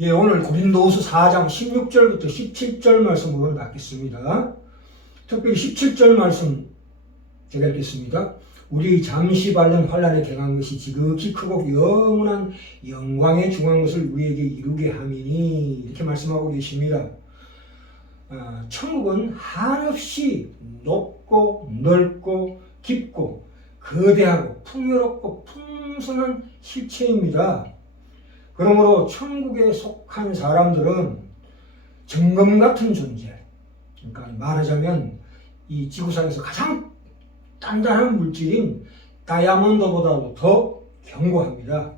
예, 오늘 고린도후서 4장 16절부터 17절 말씀으로 받겠습니다. 특별히 17절 말씀 제가 읽겠습니다. 우리 잠시 받는 환란에 경한 것이 지극히 크고 영원한 영광에 중한 것을 우리에게 이루게 함이니 이렇게 말씀하고 계십니다. 아, 천국은 한없이 높고 넓고 깊고 거대하고 풍요롭고 풍성한 실체입니다. 그러므로 천국에 속한 사람들은 정금 같은 존재. 그러니까 말하자면 이 지구상에서 가장 단단한 물질인 다이아몬드보다도 더 견고합니다.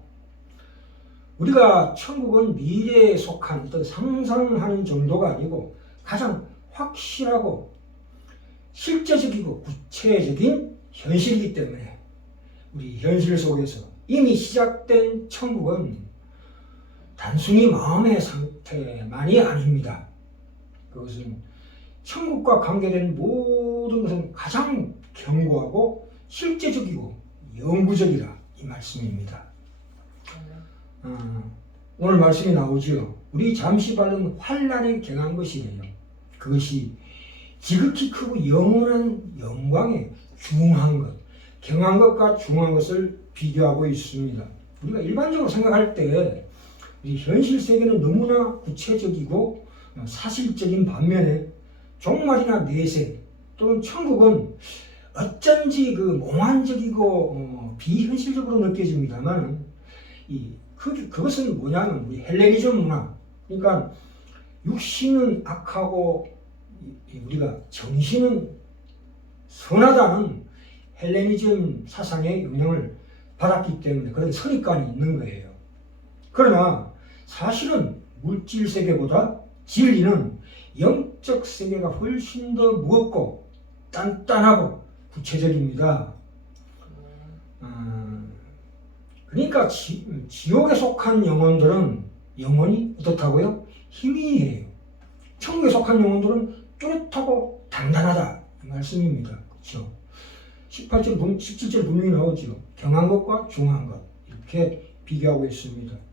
우리가 천국은 미래에 속한 어떤 상상하는 정도가 아니고 가장 확실하고 실제적이고 구체적인 현실이기 때문에 우리 현실 속에서 이미 시작된 천국은 단순히 마음의 상태만이 아닙니다. 그것은 천국과 관계된 모든 것은 가장 견고하고 실제적이고 영구적이라 이 말씀입니다. 어, 오늘 말씀이 나오지요. 우리 잠시 받은 환란에 경한 것이래요. 그것이 지극히 크고 영원한 영광에 중한 것, 경한 것과 중한 것을 비교하고 있습니다. 우리가 일반적으로 생각할 때 이 현실 세계는 너무나 구체적이고 사실적인 반면에 종말이나 내세 또는 천국은 어쩐지 그 몽환적이고 어, 비현실적으로 느껴집니다만 이 그, 그것은 뭐냐면 우리 헬레니즘 문화 그러니까 육신은 악하고 우리가 정신은 선하다는 헬레니즘 사상의 영향을 받았기 때문에 그런 선입관이 있는 거예요. 그러나 사실은 물질 세계보다 진리는 영적 세계가 훨씬 더 무겁고 단단하고 구체적입니다. 아, 그러니까 지, 지옥에 속한 영혼들은 영혼이 어떻다고요? 희미해요. 천국에 속한 영혼들은 뚜렷하고 단단하다 이 말씀입니다. 그렇죠? 18절, 분- 17절 분명히 나오죠. 경한 것과 중한 것 이렇게 비교하고 있습니다.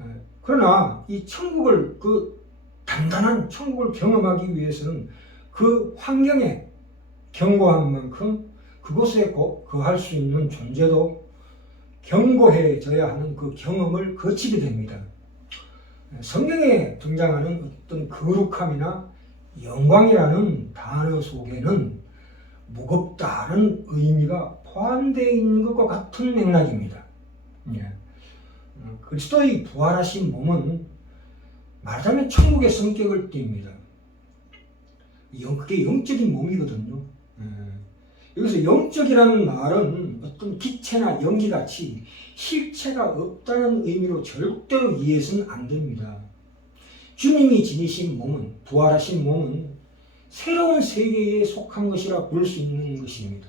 에, 그러나 이 천국을 그 단단한 천국을 경험하기 위해서는 그 환경에 견고한 만큼 그곳에 거- 거할 수 있는 존재도 견고해져야 하는 그 경험을 거치게 됩니다. 성경에 등장하는 어떤 거룩함이나 영광이라는 단어 속에는 무겁다는 의미가 포함되어 있는 것과 같은 맥락입니다. 예. 어, 그리스도의 부활하신 몸은 말하자면 천국의 성격을 띱니다. 영, 그게 영적인 몸이거든요. 예. 여기서 영적이라는 말은 어떤 기체나 연기같이 실체가 없다는 의미로 절대로 이해해서는 안 됩니다. 주님이 지니신 몸은, 부활하신 몸은 새로운 세계에 속한 것이라 볼 수 있는 것입니다.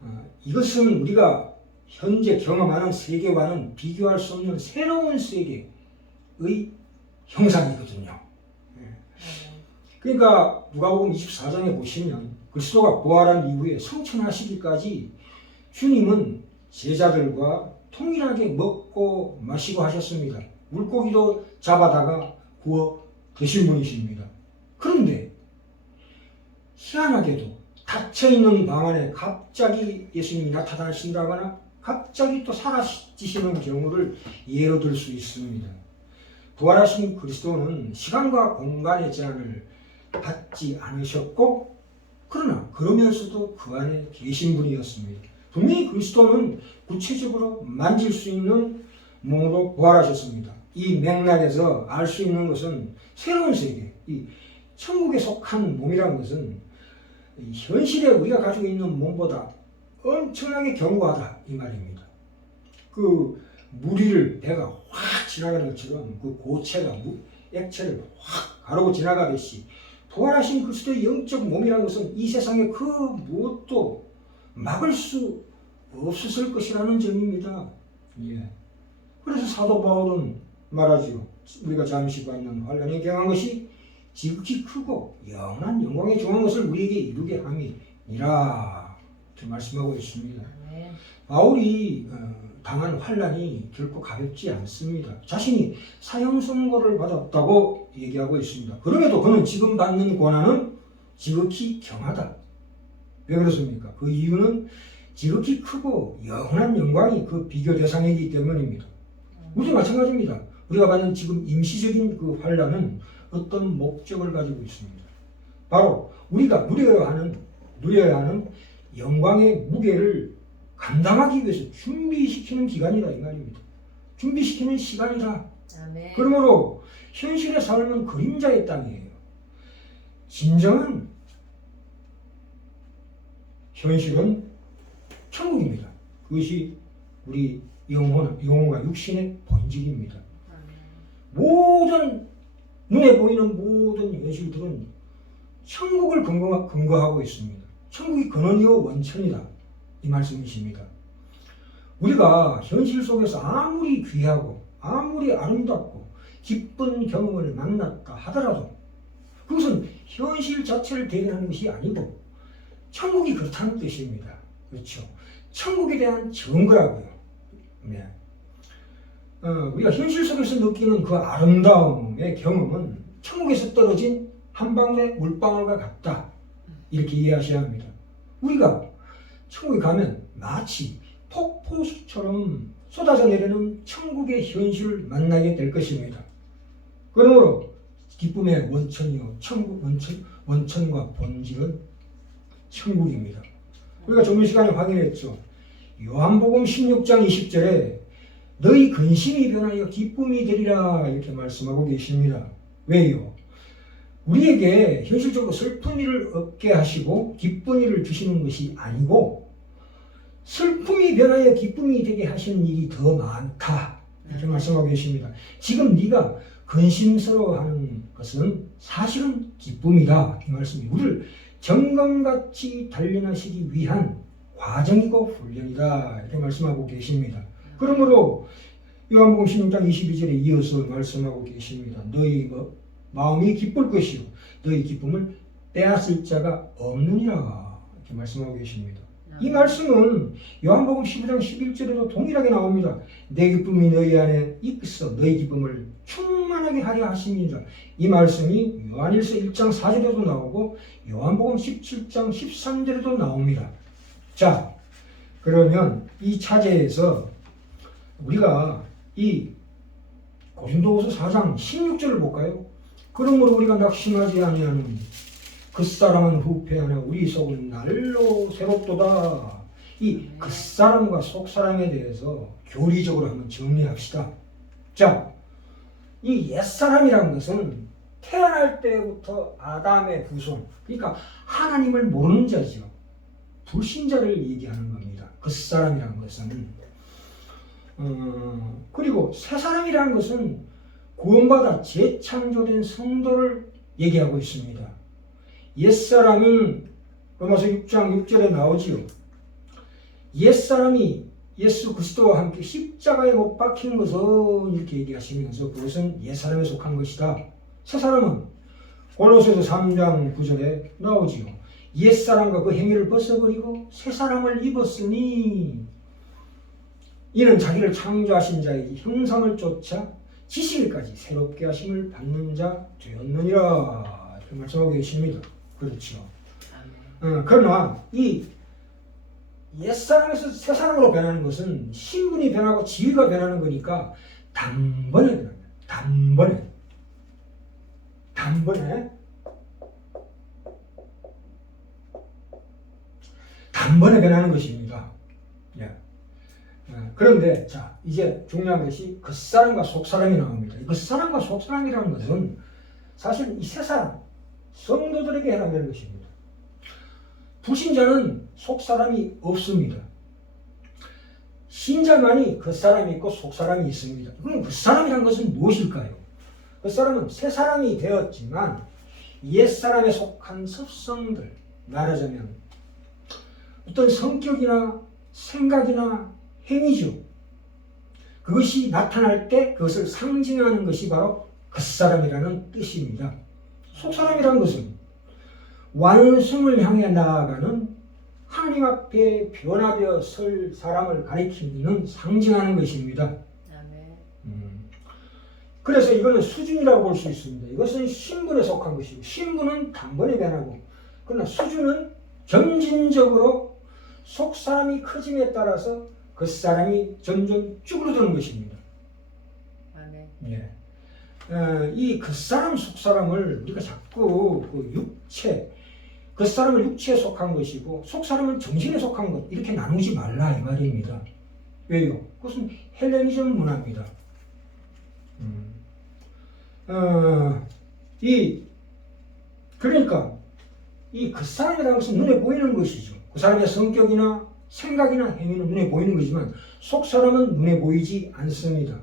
어, 이것은 우리가 현재 경험하는 세계와는 비교할 수 없는 새로운 세계의 형상이거든요. 그러니까 누가복음 24장에 보시면 그리스도가 부활한 이후에 성천하시기까지 주님은 제자들과 통일하게 먹고 마시고 하셨습니다. 물고기도 잡아다가 구워 드신 분이십니다. 그런데 희한하게도 닫혀있는 방 안에 갑자기 예수님이 나타나신다거나 갑자기 또 사라지시는 경우를 예로 들 수 있습니다. 부활하신 그리스도는 시간과 공간의 제한을 받지 않으셨고 그러나 그러면서도 그 안에 계신 분이었습니다. 분명히 그리스도는 구체적으로 만질 수 있는 몸으로 부활하셨습니다. 이 맥락에서 알 수 있는 것은 새로운 세계, 이 천국에 속한 몸이라는 것은 이 현실에 우리가 가지고 있는 몸보다 엄청나게 견고하다 이 말입니다. 그 무리를 배가 확 지나가는 것처럼 그 고체가 무, 액체를 확 가르고 지나가듯이 부활하신 그리스도의 영적 몸이라는 것은 이 세상에 그 무엇도 막을 수 없었을 것이라는 점입니다. 예. 그래서 사도 바울은 말하죠. 우리가 잠시 받는 환란에 경한 것이 지극히 크고 영원한 영광에 중한 것을 우리에게 이루게 함이니라 말씀하고 있습니다. 바울이 어, 당한 환란이 결코 가볍지 않습니다. 자신이 사형 선고를 받았다고 얘기하고 있습니다. 그럼에도 그는 지금 받는 고난은 지극히 경하다. 왜 그렇습니까? 그 이유는 지극히 크고 영원한 영광이 그 비교 대상이기 때문입니다. 우리도 마찬가지입니다. 우리가 받는 지금 임시적인 그 환란은 어떤 목적을 가지고 있습니다. 바로 우리가 누려야 하는 누려야 하는 영광의 무게를 감당하기 위해서 준비시키는 기간이다 이 말입니다. 준비시키는 시간이다. 아멘. 그러므로 현실의 삶은 그림자의 땅이에요. 진정한 현실은 천국입니다. 그것이 우리 영혼, 영혼과 육신의 본질입니다. 아멘. 모든 눈에 보이는 모든 현실들은 천국을 근거, 근거하고 있습니다. 천국이 근원이요 원천이다. 이 말씀이십니다. 우리가 현실 속에서 아무리 귀하고 아무리 아름답고 기쁜 경험을 만났다 하더라도 그것은 현실 자체를 대변하는 것이 아니고 천국이 그렇다는 뜻입니다. 그렇죠. 천국에 대한 증거라고요. 네. 어, 우리가 현실 속에서 느끼는 그 아름다움의 경험은 천국에서 떨어진 한 방울의 물방울과 같다. 이렇게 이해하셔야 합니다. 우리가 천국에 가면 마치 폭포수처럼 쏟아져 내리는 천국의 현실을 만나게 될 것입니다. 그러므로 기쁨의 원천이요 천국 원천 원천과 본질은 천국입니다. 우리가 조금 시간에 확인했죠. 요한복음 16장 20절에 너희 근심이 변하여 기쁨이 되리라 이렇게 말씀하고 계십니다. 왜요? 우리에게 현실적으로 슬픈 일을 얻게 하시고 기쁜 일을 주시는 것이 아니고 슬픔이 변하여 기쁨이 되게 하시는 일이 더 많다 이렇게 말씀하고 계십니다. 지금 네가 근심스러워하는 것은 사실은 기쁨이다 이 말씀이 우리를 정금같이 단련하시기 위한 과정이고 훈련이다 이렇게 말씀하고 계십니다. 그러므로 요한복음 16장 22절에 이어서 말씀하고 계십니다. 너희 뭐 마음이 기쁠 것이요 너희 기쁨을 빼앗을 자가 없느니라 이렇게 말씀하고 계십니다. 이 말씀은 요한복음 15장 11절에도 동일하게 나옵니다. 내 기쁨이 너희 안에 있어 너희 기쁨을 충만하게 하려 하심이니라. 이 말씀이 요한일서 1장 4절에도 나오고 요한복음 17장 13절에도 나옵니다. 자, 그러면 이 차제에서 우리가 이 고린도후서 4장 16절을 볼까요? 그러므로 우리가 낙심하지 아니하는 그 사람은 후패하나 우리 속은 날로 새롭도다. 이 그 사람과 속 사람에 대해서 교리적으로 한번 정리합시다. 자, 이 옛 사람이라는 것은 태어날 때부터 아담의 후손, 그러니까 하나님을 모르는 자죠. 불신자를 얘기하는 겁니다. 그 사람이라는 것은 어, 그리고 새 사람이라는 것은 구원받아 재창조된 성도를 얘기하고 있습니다. 옛사람은 로마서 6장 6절에 나오지요. 옛사람이 예수 그리스도와 함께 십자가에 못 박힌 것은 이렇게 얘기하시면서 그것은 옛사람에 속한 것이다. 새 사람은 골로새서 3장 9절에 나오지요. 옛사람과 그 행위를 벗어버리고 새 사람을 입었으니 이는 자기를 창조하신 자의 형상을 쫓아 지식까지 새롭게 하심을 받는 자 되었느니라 이렇게 말씀하고 계십니다. 그렇죠. 아멘. 어, 그러나 이 옛사람에서 새사람으로 변하는 것은 신분이 변하고 지위가 변하는 거니까 단번에 변합니다. 단번에. 단번에. 단번에 변하는 것입니다. 그런데 자 이제 중요한 것이 그 사람과 속 사람이 나옵니다. 그 사람과 속 사람이라는 것은 사실 이 세 사람 성도들에게 해당되는 것입니다. 불신자는 속 사람이 없습니다. 신자만이 그 사람이 있고 속 사람이 있습니다. 그럼 그 사람이란 것은 무엇일까요? 그 사람은 새 사람이 되었지만 옛 사람에 속한 습성들 말하자면 어떤 성격이나 생각이나 행위죠. 그것이 나타날 때 그것을 상징하는 것이 바로 그 사람이라는 뜻입니다. 속 사람이라는 것은 완성을 향해 나아가는 하나님 앞에 변화되어 설 사람을 가리키는 상징하는 것입니다. 음. 그래서 이거는 수준이라고 볼 수 있습니다. 이것은 신분에 속한 것이고 신분은 단번에 변하고 그러나 수준은 점진적으로 속 사람이 커짐에 따라서 그 사람이 점점 쭈그러드는 것입니다. 아멘. 예. 어, 이그 사람 속 사람을 우리가 자꾸 그 육체 그 사람을 육체에 속한 것이고 속 사람은 정신에 속한 것 이렇게 나누지 말라 이 말입니다. 왜요? 그것은 헬레니즘 문화입니다. 음. 어, 이 그러니까 이그 사람이라는 것은 눈에 보이는 것이죠. 그 사람의 성격이나 생각이나 행위는 눈에 보이는 거지만 속 사람은 눈에 보이지 않습니다.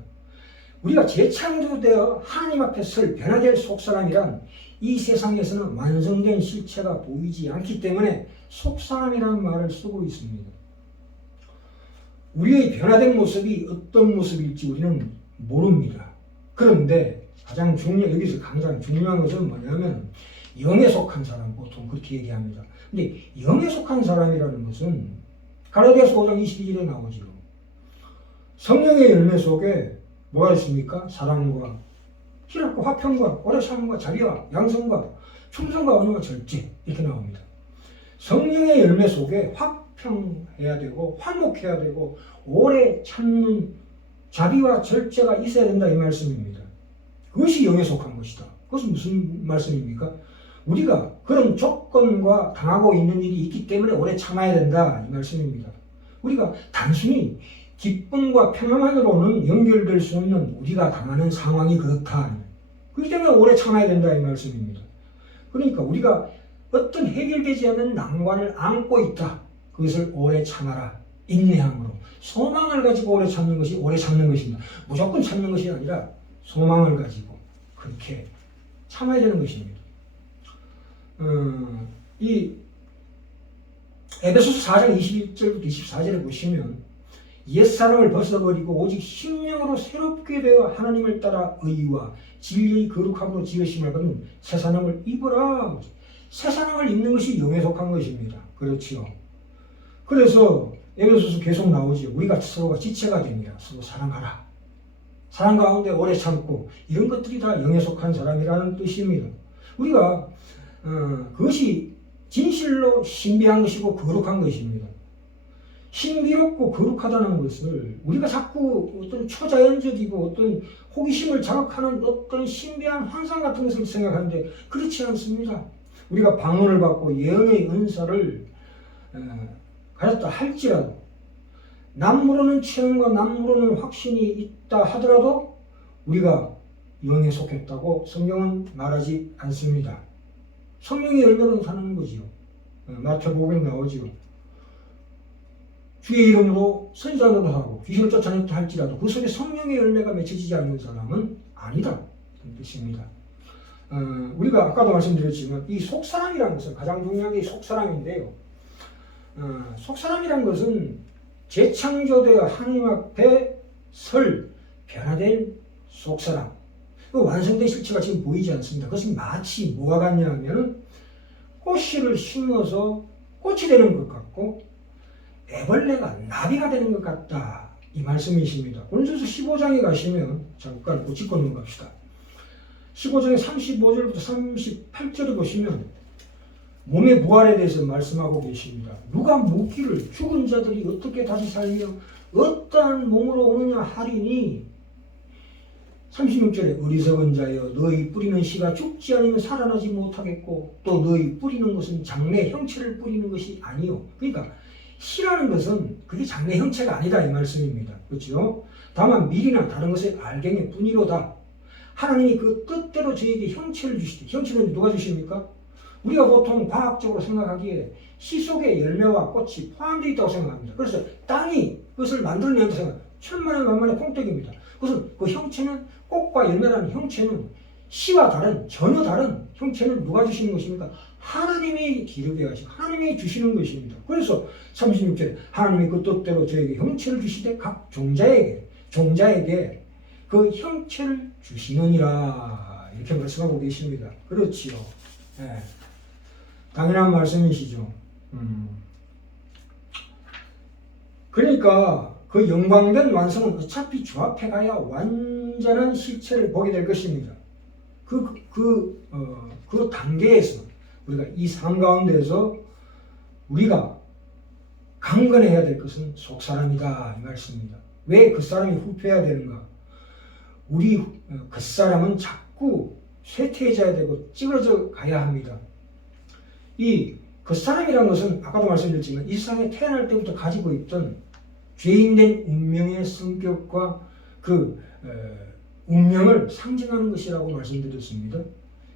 우리가 재창조되어 하나님 앞에 설 변화될 속 사람이란 이 세상에서는 완성된 실체가 보이지 않기 때문에 속 사람이라는 말을 쓰고 있습니다. 우리의 변화된 모습이 어떤 모습일지 우리는 모릅니다. 그런데 가장 중요 여기서 가장 중요한 것은 뭐냐면 영에 속한 사람 보통 그렇게 얘기합니다. 근데 영에 속한 사람이라는 것은 가라디아서 5장 22절에 나오죠. 성령의 열매 속에 뭐가 있습니까? 사랑과 희락과 화평과 오래 참음과 자비와 양성과 충성과 언어와 절제 이렇게 나옵니다. 성령의 열매 속에 화평해야 되고 화목해야 되고 오래 참는 자비와 절제가 있어야 된다 이 말씀입니다. 그것이 영에 속한 것이다. 그것은 무슨 말씀입니까? 우리가 그런 조건과 당하고 있는 일이 있기 때문에 오래 참아야 된다 이 말씀입니다. 우리가 단순히 기쁨과 평안만으로는 연결될 수 없는 우리가 당하는 상황이 그렇다. 그렇기 때문에 오래 참아야 된다 이 말씀입니다. 그러니까 우리가 어떤 해결되지 않는 난관을 안고 있다. 그것을 오래 참아라. 인내함으로. 소망을 가지고 오래 참는 것이 오래 참는 것입니다. 무조건 참는 것이 아니라 소망을 가지고 그렇게 참아야 되는 것입니다. 어, 이 에베소서 4장 21절부터 24절에 보시면 옛사람을 벗어버리고 오직 심령으로 새롭게 되어 하나님을 따라 의와 진리의 거룩함으로 지으심을 받은 새 사람을 입어라. 새 사람을 입는 것이 영에 속한 것입니다. 그렇지요. 그래서 에베소서 계속 나오죠. 우리가 서로가 지체가 됩니다. 서로 사랑하라. 사랑 가운데 오래 참고 이런 것들이 다 영에 속한 사람이라는 뜻입니다. 우리가 어, 그것이 진실로 신비한 것이고 거룩한 것입니다. 신비롭고 거룩하다는 것을 우리가 자꾸 어떤 초자연적이고 어떤 호기심을 자극하는 어떤 신비한 환상 같은 것을 생각하는데 그렇지 않습니다. 우리가 방언을 받고 예언의 은사를 어, 가졌다 할지라도 남모르는 체험과 남모르는 확신이 있다 하더라도 우리가 영에 속했다고 성경은 말하지 않습니다. 성령의 열매로 사는 거지요. 어, 마태복음에 나오지요. 주의 이름으로 선지자로 하고 귀신을 쫓아냈다 할지라도 그 속에 성령의 열매가 맺혀지지 않는 사람은 아니다. 그런 뜻입니다. 어, 우리가 아까도 말씀드렸지만 이 속사람이라는 것은 가장 중요한 게 속사람인데요. 어, 속사람이라는 것은 재창조되어 하나님 앞에 설 변화된 속사람. 그 완성된 실체가 지금 보이지 않습니다. 그것은 마치 뭐가 같냐 하면 꽃씨를 심어서 꽃이 되는 것 같고 애벌레가 나비가 되는 것 같다. 이 말씀이십니다. 본서서 15장에 가시면 잠깐 고치고 넘어갑시다. 15장의 35절부터 38절을 보시면 몸의 부활에 대해서 말씀하고 계십니다. 누가 묻기를 죽은 자들이 어떻게 다시 살며 어떠한 몸으로 오느냐 하리니 36절에 어리석은 자여 너희 뿌리는 씨가 죽지 않으면 살아나지 못하겠고 또 너희 뿌리는 것은 장래 형체를 뿌리는 것이 아니요. 그러니까 씨라는 것은 그게 장래 형체가 아니다 이 말씀입니다. 그렇죠? 다만 미리나 다른 것을 알갱이 뿐이로다. 하나님이 그 뜻대로 저에게 형체를 주시되 형체는 누가 주십니까? 우리가 보통 과학적으로 생각하기에 씨 속에 열매와 꽃이 포함되어 있다고 생각합니다. 그래서 땅이 그것을 만들어낸다고 생각 천만의 만만의 콩떡입니다. 그것은 그 형체는 꽃과 열매라는 형체는 씨와 다른 전혀 다른 형체는 누가 주시는 것입니까? 하나님이 기르게 하시고 하나님이 주시는 것입니다. 그래서 36절에 하나님이 그 뜻대로 저에게 형체를 주시되 각 종자에게 종자에게 그 형체를 주시느니라 이렇게 말씀하고 계십니다. 그렇지요. 예. 당연한 말씀이시죠. 음. 그러니까 그 영광된 완성은 어차피 주 앞에 가야 완 전한 실체를 보게 될 것입니다. 그, 그, 어, 그 단계에서 우리가 이 삶 가운데에서 우리가 강건해야 될 것은 속사람이다 이 말씀입니다. 왜 그 사람이 후퇴해야 되는가? 우리 어, 그 사람은 자꾸 쇠퇴해져야 되고 찌그러져 가야 합니다. 이 그 사람이라는 것은 아까도 말씀드렸지만 이 세상에 태어날 때부터 가지고 있던 죄인된 운명의 성격과 그 에, 운명을 상징하는 것이라고 말씀드렸습니다.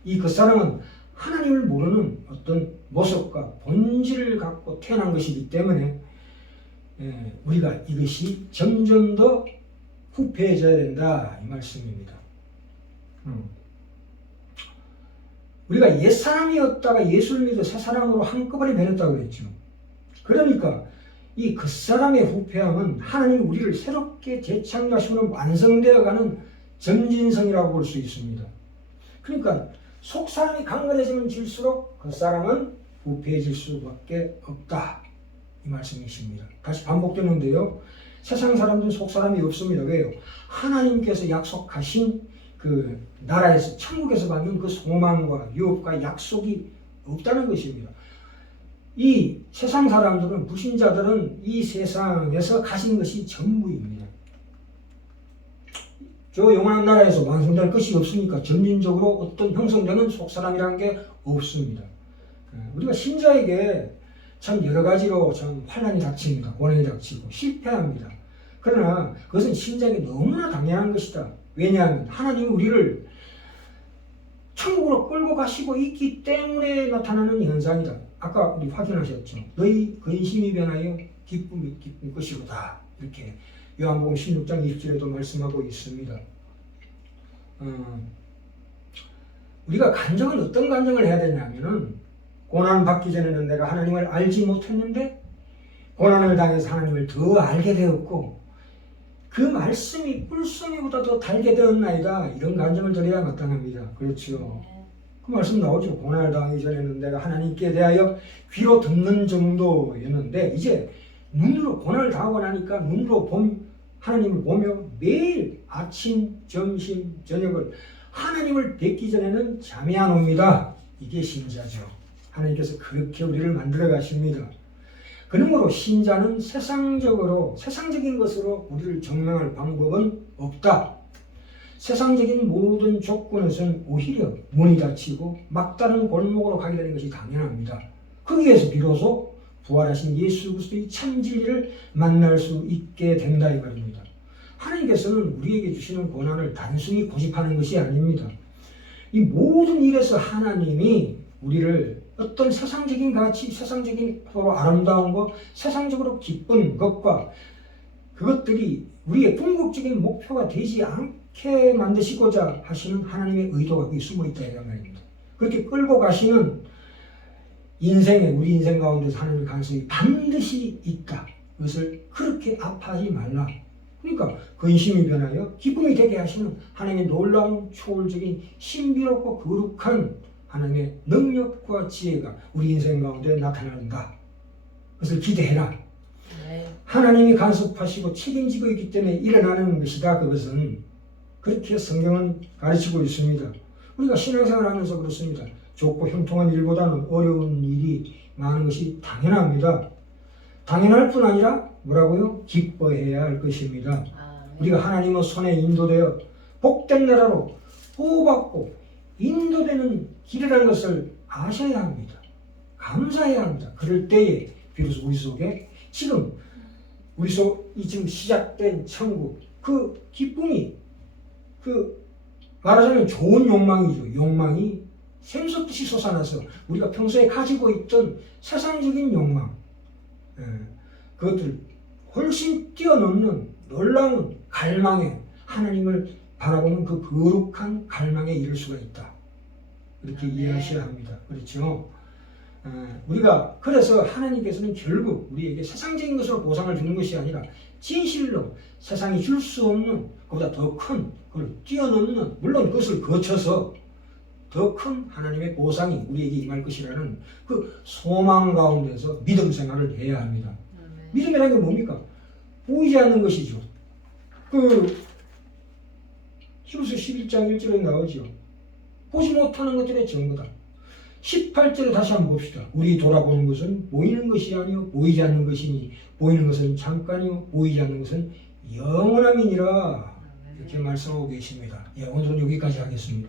이 그 사람은 하나님을 모르는 어떤 모습과 본질을 갖고 태어난 것이기 때문에 에, 우리가 이것이 점점 더 후패해져야 된다 이 말씀입니다. 음. 우리가 옛 사람이었다가 예수를 믿어 새 사람으로 한꺼번에 변했다고 그랬죠. 그러니까 이 그 사람의 후패함은 하나님 우리를 새롭게 재창조하시는 완성되어가는 점진성이라고 볼 수 있습니다. 그러니까 속 사람이 강건해지면 질수록 그 사람은 부패해질 수밖에 없다 이 말씀이십니다. 다시 반복되는데요. 세상 사람들은 속 사람이 없습니다. 왜요? 하나님께서 약속하신 그 나라에서 천국에서 받는 그 소망과 유업과 약속이 없다는 것입니다. 이 세상 사람들은 불신자들은 이 세상에서 가진 것이 전부입니다. 저 영원한 나라에서 완성될 것이 없으니까 점진적으로 어떤 형성되는 속사람이라는 게 없습니다. 예, 우리가 신자에게 참 여러 가지로 참 환란이 닥칩니다. 고난이 닥치고 실패합니다. 그러나 그것은 신자에게 너무나 당연한 것이다. 왜냐하면 하나님은 우리를 천국으로 끌고 가시고 있기 때문에 나타나는 현상이다. 아까 우리 확인하셨죠. 너희 근심이 변하여 기쁨이 기쁜 것이로다. 이렇게 요한복음 16장 20절에도 말씀하고 있습니다. 어, 우리가 간정은 어떤 간정을 해야 되냐면은 고난 받기 전에는 내가 하나님을 알지 못했는데 고난을 당해서 하나님을 더 알게 되었고 그 말씀이 꿀송이보다 더 달게 되었나이다 이런 간정을 드려야 마땅합니다. 그렇죠. 그 말씀 나오죠. 고난을 당하기 전에는 내가 하나님께 대하여 귀로 듣는 정도였는데 이제 눈으로 고난을 당하고 나니까 눈으로 본 하나님을 보며 매일 아침, 점심, 저녁을 하나님을 뵙기 전에는 잠이 안 옵니다. 이게 신자죠. 하나님께서 그렇게 우리를 만들어 가십니다. 그러므로 신자는 세상적으로 세상적인 것으로 우리를 증명할 방법은 없다. 세상적인 모든 조건에서는 오히려 문이 닫히고 막다른 골목으로 가게 되는 것이 당연합니다. 거기에서 비로소 부활하신 예수 그리스도의 참 진리를 만날 수 있게 된다 이 말입니다. 하나님께서는 우리에게 주시는 고난을 단순히 고집하는 것이 아닙니다. 이 모든 일에서 하나님이 우리를 어떤 세상적인 가치, 세상적인 아름다운 것, 세상적으로 기쁜 것과 그것들이 우리의 궁극적인 목표가 되지 않 게 만드시고자 하시는 하나님의 의도가 거기 숨어 있다 이 말입니다. 그렇게 끌고 가시는 인생에 우리 인생 가운데서 하나님의 가능성이 반드시 있다. 그것을 그렇게 아파하지 말라. 그러니까 근심이 변하여 기쁨이 되게 하시는 하나님의 놀라운 초월적인 신비롭고 거룩한 하나님의 능력과 지혜가 우리 인생 가운데 나타난다. 그것을 기대해라. 네. 하나님이 간섭하시고 책임지고 있기 때문에 일어나는 것이다. 그것은 그렇게 성경은 가르치고 있습니다. 우리가 신앙생활 하면서 그렇습니다. 좋고 형통한 일보다는 어려운 일이 많은 것이 당연합니다. 당연할 뿐 아니라 뭐라고요? 기뻐해야 할 것입니다. 아, 네. 우리가 하나님의 손에 인도되어 복된 나라로 보호받고 인도되는 길이라는 것을 아셔야 합니다. 감사해야 합니다. 그럴 때에 비로소 우리 속에 지금 우리 속이 지금 시작된 천국 그 기쁨이 그 말하자면 좋은 욕망이죠. 욕망이 샘솟듯이 솟아나서 우리가 평소에 가지고 있던 세상적인 욕망 예, 그것들 훨씬 뛰어넘는 놀라운 갈망에 하나님을 바라보는 그 거룩한 갈망에 이를 수가 있다. 이렇게 아멘. 이해하셔야 합니다. 그렇죠? 어, 우리가 그래서 하나님께서는 결국 우리에게 세상적인 것으로 보상을 주는 것이 아니라 진실로 세상이 줄 수 없는 그보다 더 큰 그걸 뛰어넘는 물론 그것을 거쳐서 더 큰 하나님의 보상이 우리에게 임할 것이라는 그 소망 가운데서 믿음 생활을 해야 합니다. 네. 믿음이라는 게 뭡니까? 보이지 않는 것이죠. 그 히브리서 11장 1절에 나오죠. 보지 못하는 것들의 전부다. 18절에 다시 한번 봅시다. 우리 돌아보는 것은 보이는 것이 아니요 보이지 않는 것이니 보이는 것은 잠깐이요 보이지 않는 것은 영원함이니라 이렇게. 말씀하고 계십니다. 예, 오늘은 여기까지 하겠습니다.